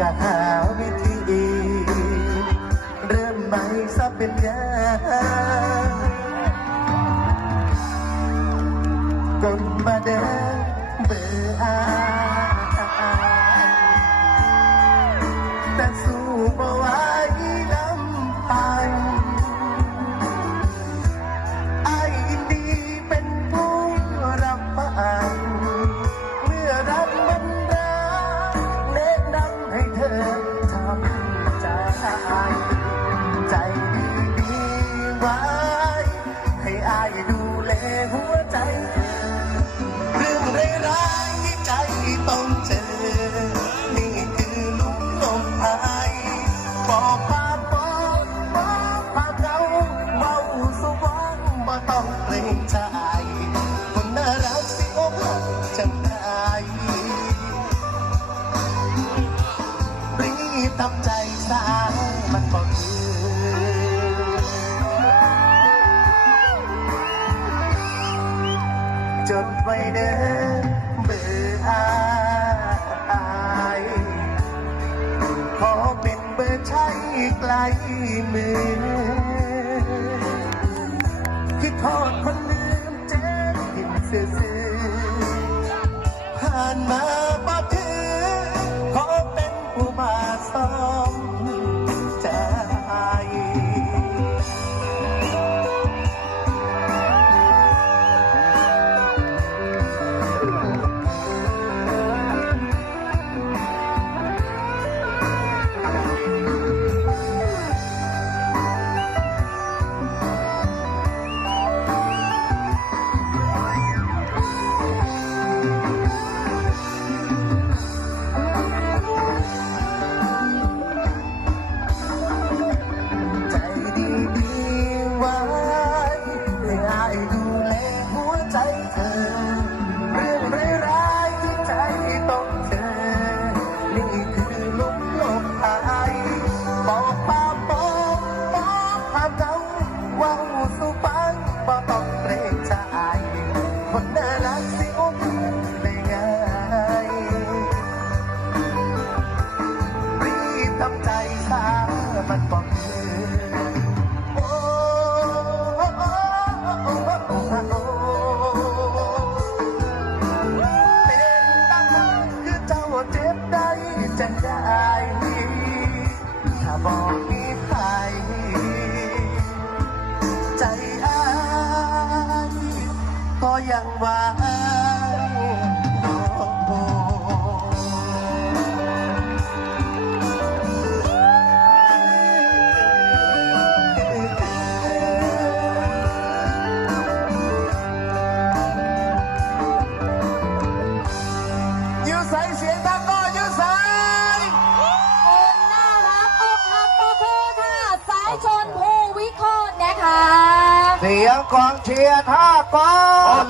ก็หาวิธีเริ่มใหม่ซะเป็นยาก็มาเดินเบื่อ ต้องเกรงใจคนน่ารักสิโอกหักจังได้รีบทำใจสร้างมันบ่คือจดไว้เด้อเบื่ออายขอเป็นเบอร์ใช้ไกลมือ ดทอดคนลืมเจ็บทิมซื่อผ่านมา รีบทำใจสามันบอกคือโอ้โอ้โอ้โอ้โอ้โอ้เป็นตั้งคือเจ้าเจ็บได้จังได้ถ้าบอกมีใครใจอายก็ยังหวา เสียงกองเชียร์ท่ากอง